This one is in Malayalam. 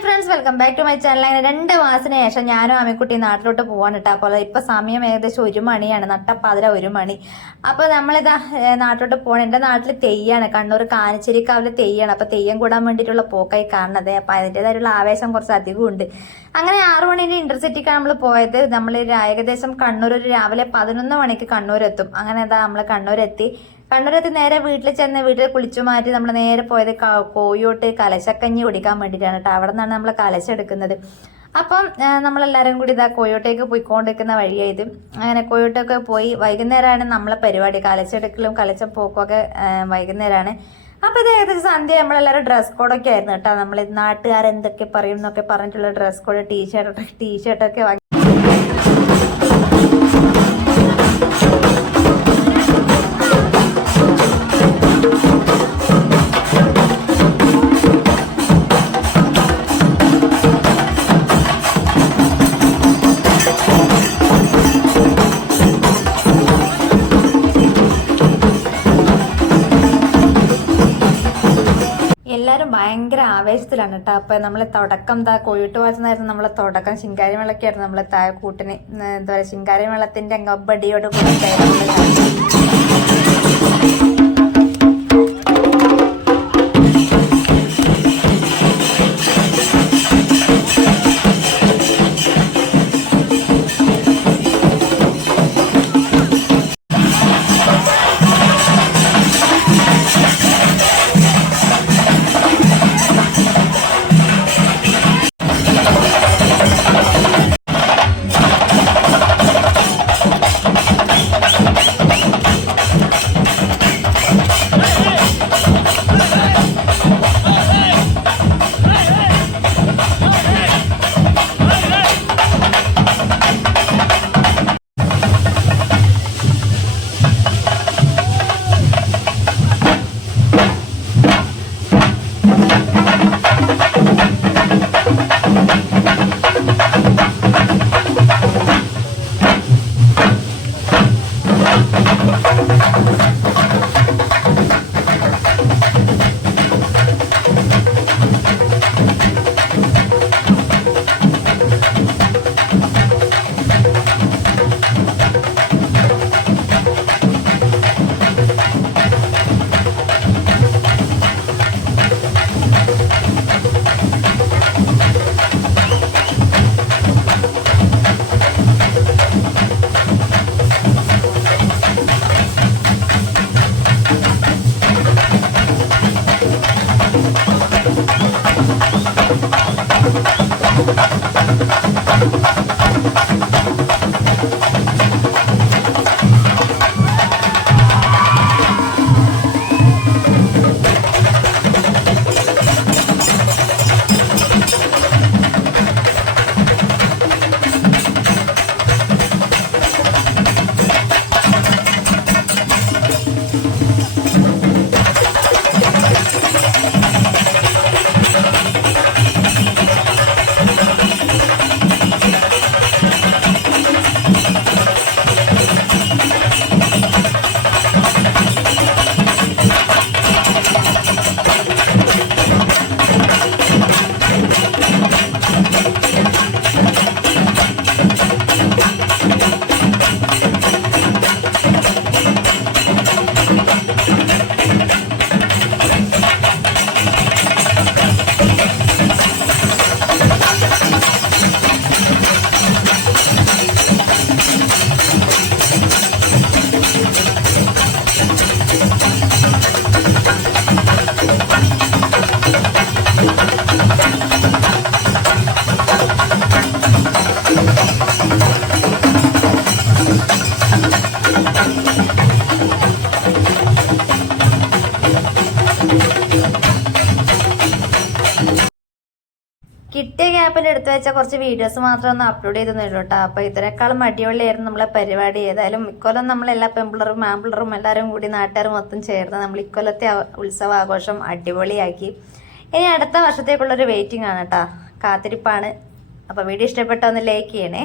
Hi friends, welcome back to my channel. അങ്ങനെ 2 മാസത്തിന് ശേഷം ഞാനും അമ്മക്കുട്ടി നാട്ടിലോട്ട് പോകാൻ ഇട്ടാ. അപ്പോൾ ഇപ്പോൾ സമയം ഏകദേശം 1 മണിയാണ്, നട്ടപ്പാതിര 1 മണി. അപ്പോൾ നമ്മളിതാ നാട്ടിലോട്ട് പോകണം. എൻ്റെ നാട്ടിൽ തെയ്യാണ്, കണ്ണൂർ കാനിച്ചിരിക്കാവിലെ തെയ്യാണ്. അപ്പോൾ തെയ്യം കൂടാൻ വേണ്ടിയിട്ടുള്ള പോക്കായി കാണുന്നത്. അപ്പോൾ അതിൻ്റെതായിട്ടുള്ള ആവേശം കുറച്ച് അധികം ഉണ്ട്. അങ്ങനെ 6 മണിന് ഇന്റർസിറ്റിക്കാണ് നമ്മൾ പോയത്. നമ്മൾ ഏകദേശം കണ്ണൂർ രാവിലെ 11 മണിക്ക് കണ്ണൂരെത്തും. അങ്ങനെ ഇതാ നമ്മൾ കണ്ണൂരെത്തി നേരെ വീട്ടിൽ ചെന്ന് വീട്ടിൽ കുളിച്ചു മാറ്റി നമ്മൾ നേരെ പോയത് കോയോട്ട് കലശക്കഞ്ഞി കുടിക്കാൻ വേണ്ടിയിട്ടാണ് കേട്ടോ. അവിടെ നിന്നാണ് നമ്മൾ കലശം എടുക്കുന്നത്. അപ്പം നമ്മളെല്ലാവരും കൂടി ഇതാ കോയോട്ടേക്ക് പോയിക്കൊണ്ടിരിക്കുന്ന വഴിയായത്. അങ്ങനെ കോയോട്ടൊക്കെ പോയി വൈകുന്നേരമാണ് നമ്മളെ പരിപാടി. കലശെടുക്കലും കലശം പോക്കും ഒക്കെ വൈകുന്നേരമാണ്. അപ്പോൾ ഇത് ഏകദേശം സന്ധ്യ നമ്മളെല്ലാവരും ഡ്രസ് കോഡൊക്കെ ആയിരുന്നു കേട്ടോ. നമ്മൾ നാട്ടുകാരെന്തൊക്കെ പറയും എന്നൊക്കെ പറഞ്ഞിട്ടുള്ള ഡ്രസ് കോഡ് ടീഷർട്ടൊക്കെ വാങ്ങി. എല്ലാവരും ഭയങ്കര ആവേശത്തിലാണ് കേട്ടോ. അപ്പം നമ്മളെ തുടക്കം കോഴിട്ട് വാച്ചുന്നായിരുന്നു നമ്മളെ തുടക്കം. ശിങ്കാരി വെള്ളക്കായിരുന്നു നമ്മളെ കൂട്ടിന്. എന്താ പറയുക, ശിങ്കാരി വെള്ളത്തിൻ്റെ അങ്കബടിയോട് കൂടെ കിട്ടിയ ഗ്യാപ്പിൽ എടുത്തു വെച്ച കുറച്ച് വീഡിയോസ് മാത്രം ഒന്ന് അപ്ലോഡ് ചെയ്തെന്നുള്ളൂ കേട്ടോ. അപ്പോൾ ഇതിനേക്കാളും അടിപൊളിയായിരുന്നു നമ്മളെ പരിപാടി. ഏതായാലും ഇക്കൊല്ലം നമ്മളെല്ലാ പെമ്പിളറും ആമ്പിളറും എല്ലാവരും കൂടി നാട്ടുകാർ മൊത്തം ചേർന്ന് നമ്മൾ ഇക്കൊല്ലത്തെ ഉത്സവാഘോഷം അടിപൊളിയാക്കി. ഇനി അടുത്ത വർഷത്തേക്കുള്ളൊരു വെയിറ്റിംഗ് ആണ് കേട്ടോ, കാത്തിരിപ്പാണ്. അപ്പോൾ വീഡിയോ ഇഷ്ടപ്പെട്ട ഒന്ന് ലൈക്ക് ചെയ്യണേ.